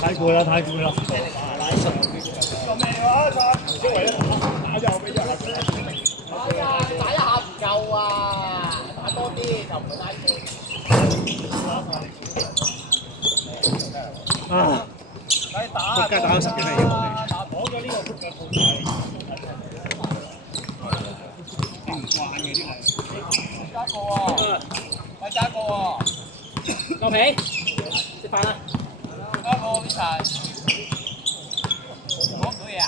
太攰啦，太攰啦。做咩話？因為打就俾人係啊，打一下唔夠啊，打多啲就唔會拉斷。啊！仆街打咗10幾分鐘，打攞咗呢個仆嘅鋪仔，唔慣嘅啲係。加個喎，咪加個喎。牛皮，食飯啦。加個邊齊？講唔到嘢啊？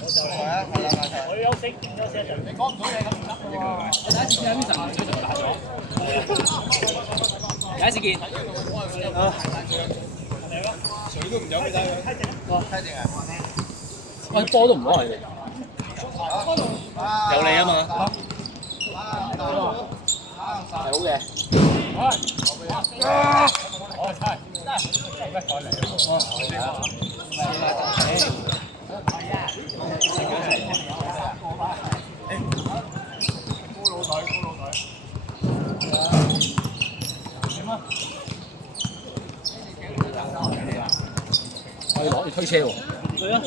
係啊，係啦，係。我休息一陣。你講唔到嘢咁唔得嘅喎。我第一次見 Vincent 水就打咗。第一次見。啊。水都唔飲俾睇佢。哇！睇定啊！喂，波都唔攞嚟嘅。有你啊嘛。係好嘅。可以攞住推車喎。係啊。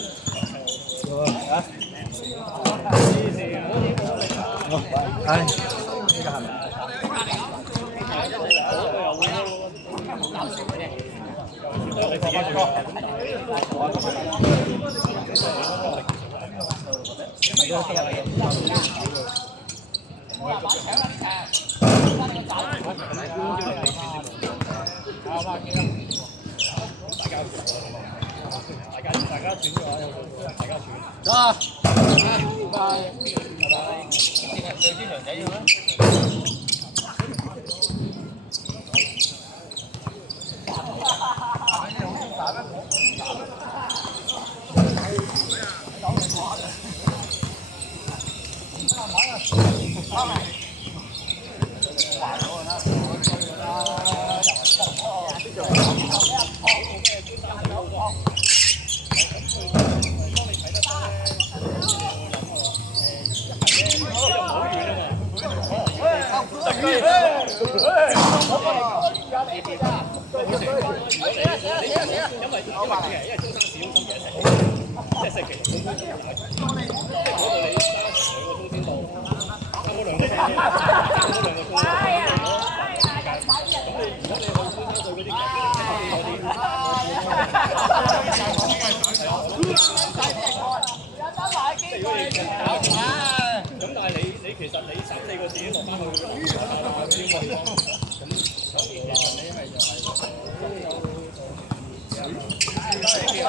唉，呢個係咪？大家轉嘅話，大家轉。啊！拜拜。今日對呢場仔要咩？其實你3、4個字已經落翻去佢真係咪6、7、10都有啊？1,700。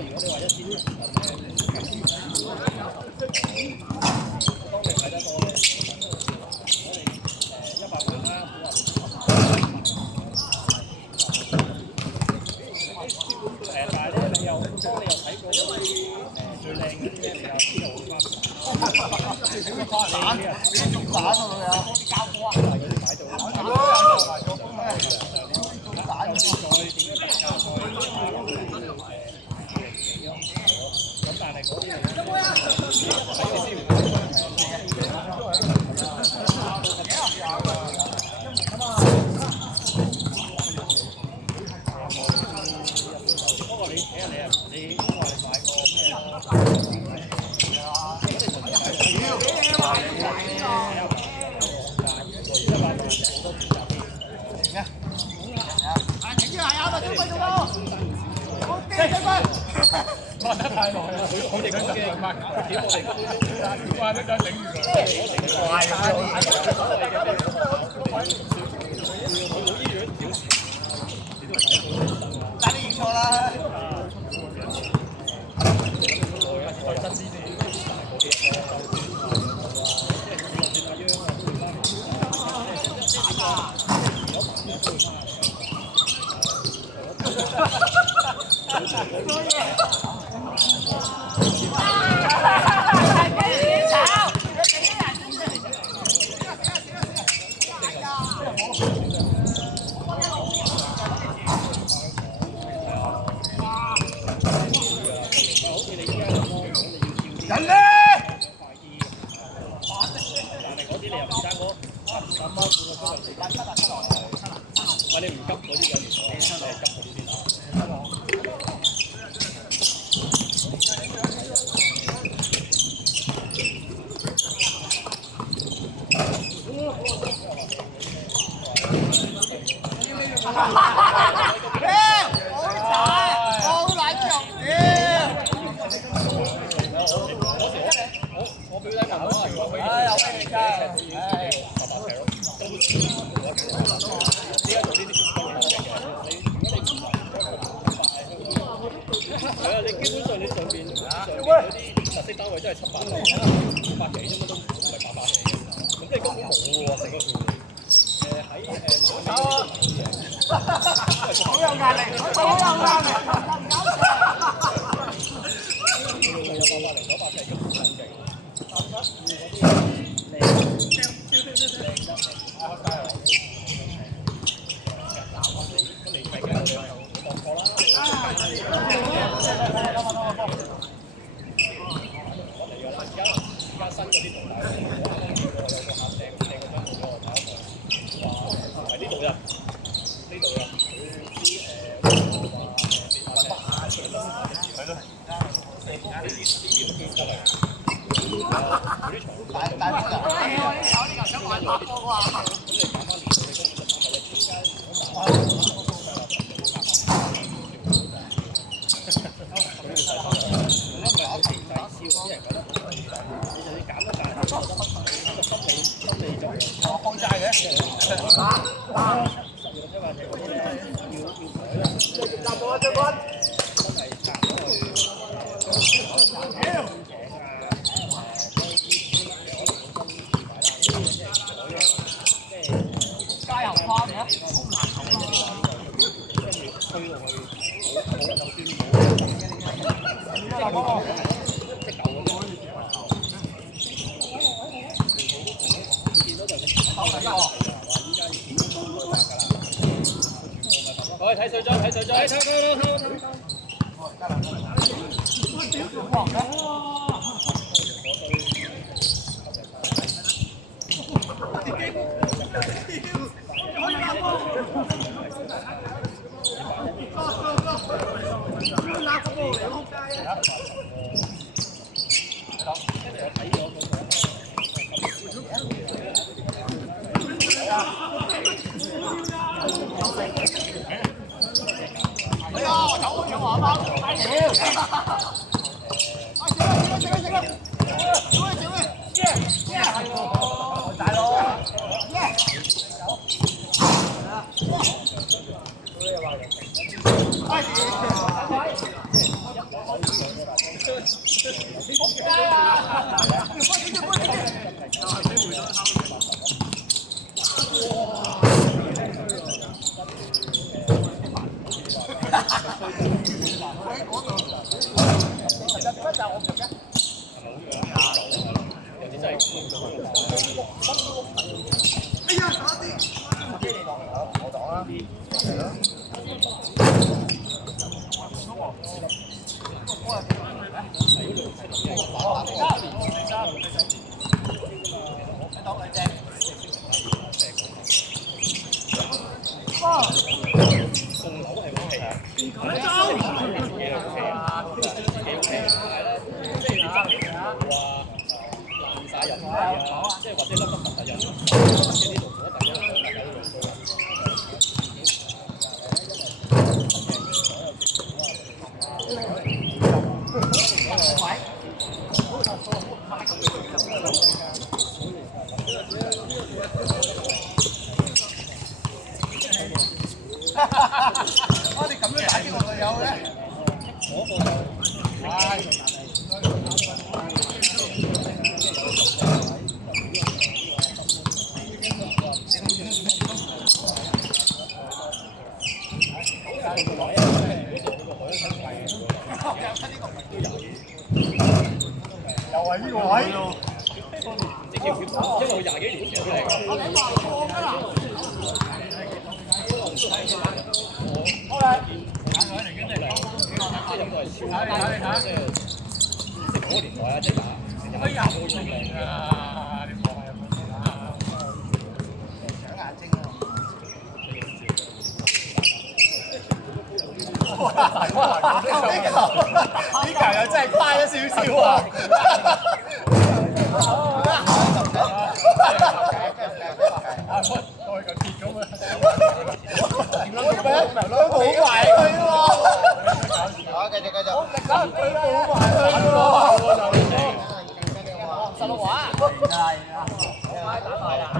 如果你話1,000，當你睇得多咧，我哋100倍啦，但係咧，你又睇過嗰啲最靚嗰啲嘢，你又知道好翻。你仲反啊佢啊！交波啊！嗰啲擺到。咁但係嗰啲不過你睇下你啊，你話你買個咩？玩得太耐啦！我哋嗰陣點我哋玩得就頂住佢，怪冇醫院屌，但你認錯啦。人咧！但係嗰啲你又唔爭嗰3蚊半個喂，你唔急嗰啲有條你係急嗰啲先。我表弟問我話：如果可以，有咩你㗎？白皮咯，都依家做呢啲全部都係嘅。你如果你唔係啊，你基本上你上邊嗰啲特色單位真係700幾啫嘛，都唔係800幾嘅。咁你根本冇喎，成個團好有壓力，好有壓力。睇水樽，睇水樽，呢球又真係快咗少少啊！都冇埋佢喎。好，繼續。都冇埋佢喎。十六話。係啊。打埋啦，係。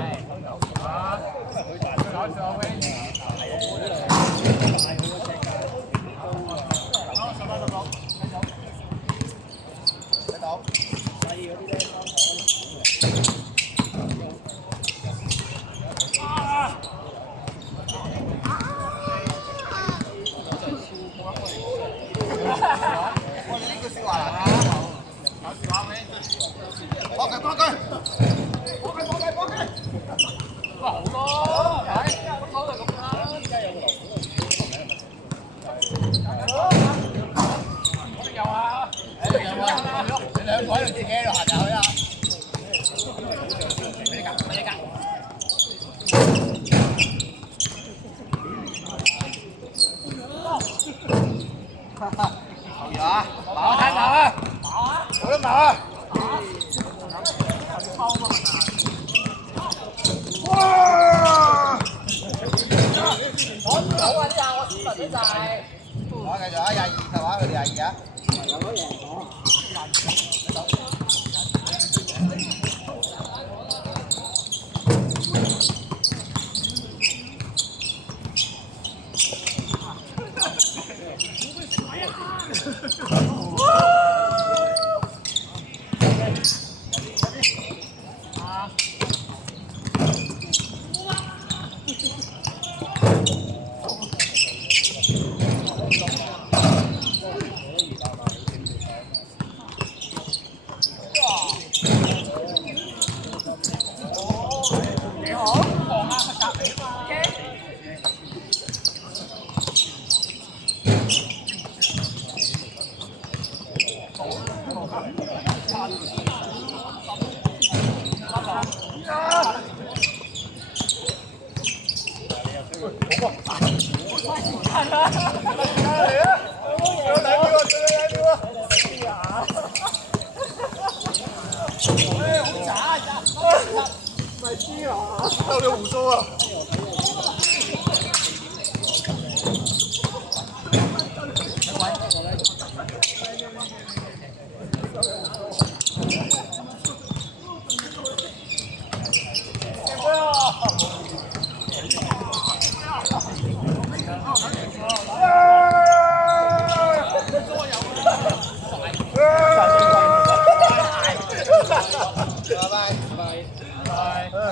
到你胡鬚啊！